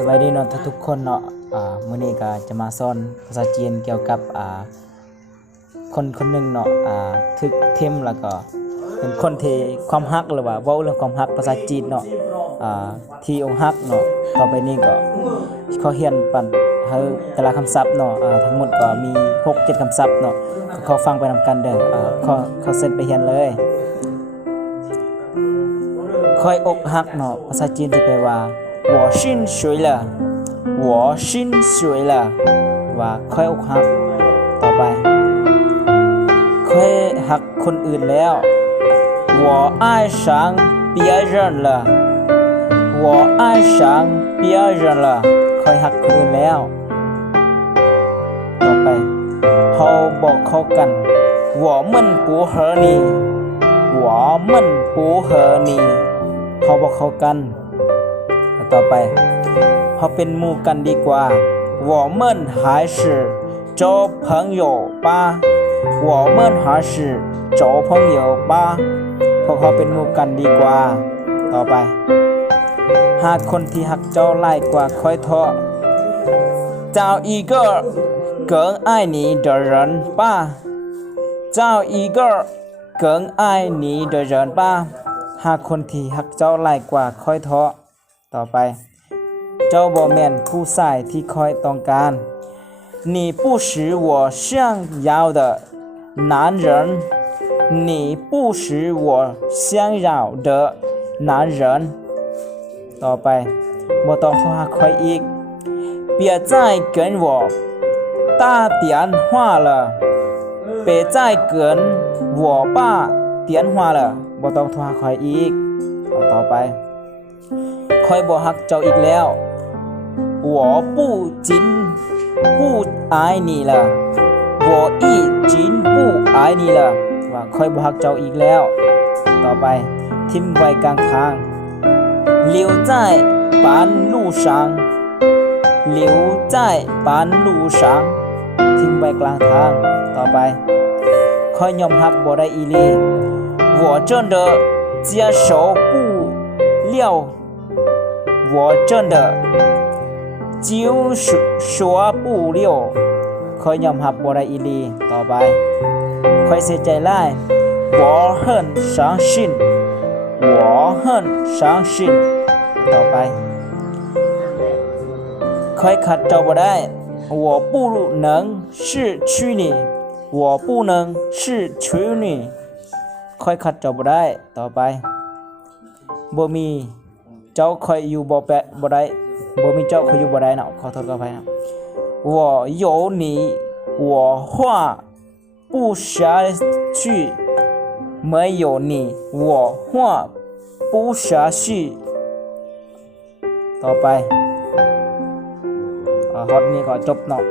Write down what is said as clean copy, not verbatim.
สวัสดีเนาะทุกคนเนาะมื้อนี้ก็จะมาสอนภาษาจีนเกี่ยวกับคนหนึ่งเนาะทึกเทมแล้วก็เป็นคนที่ความฮักหรือว่าเว้าเรื่องความฮักภาษาจีนเนาะที่องฮักเนาะต่อไปนี้ก็เขาเรียนปั่นให้แต่ละคำศัพท์เนาะทั้งหมดก็มี 6-7 คำศัพท์เนาะเขาฟังไปนำกันเด้อเขาเซ็นไปเรียนเลยคอยอกฮักเนาะภาษาจีนจะแปลว่า我心碎了我心碎了ว่าคอยอกฮักต่อไปคอยฮักคนอื่นแล้ว我爱上别人了我爱上别人了คอยฮักคนอื่นแล้วต่อไปเขาบอกเข้ากัน我们不和你我们不和你เขาบอกเข้ากันต่อไปเขาเป็นหมู่กันดีกว่า我们还是交朋友吧我们还是交朋友吧พวกเขาเป็นหมู่กันดีกว่าต่อไปหากคนที่หักเจ้าหลายกว่าค่อยท้อ找一个更爱你的人吧找一个更爱你的人吧หากคนที่หักเจ้าหลายกว่าค่อยท้อต่อไปเจ้าบ่แม่นผู้ชายที่คอยต้องการ你不是我想要的男人你不是我想要的男人ต่อไปบ่ต้องโทรหาค่อยอีก别再跟我打电话了别再跟我爸电话了บ่ต้องโทรหาค่อยอีกต่อไปค่อยบ่ฮักเจ้าอีกแล้ว我不仅不爱你了我已经不爱你了ว่าค่อยบ่ฮักเจ้าอีกแล้วต่อไปทิ้งไว้กลางทาง留在半路上留在半路上ทิ้งไว้กลางทางต่อไปค่อยยอมรับบ่ได้อีหลี我真的接受不了我真的接受不了ค่อยยอมรับบ่ได้อีหลีต่อไปค่อยเสียใจหลาย我很伤心我很伤心ต่อไปค่อยขัดเจ้าบ่ได้我不能失去你我不能失去你ค่อยขัดเจ้าบ่ได้ต่อไปบ่มีเจ้าค่อยอยู่บ่ได้บ่มีเจ้าค่อยอยู่บ่ได้เนาะขอโทษขออภัยนะ我有你我话不下去没有你我话不下去ต่อไปฮอตนี้ก็จบเนาะ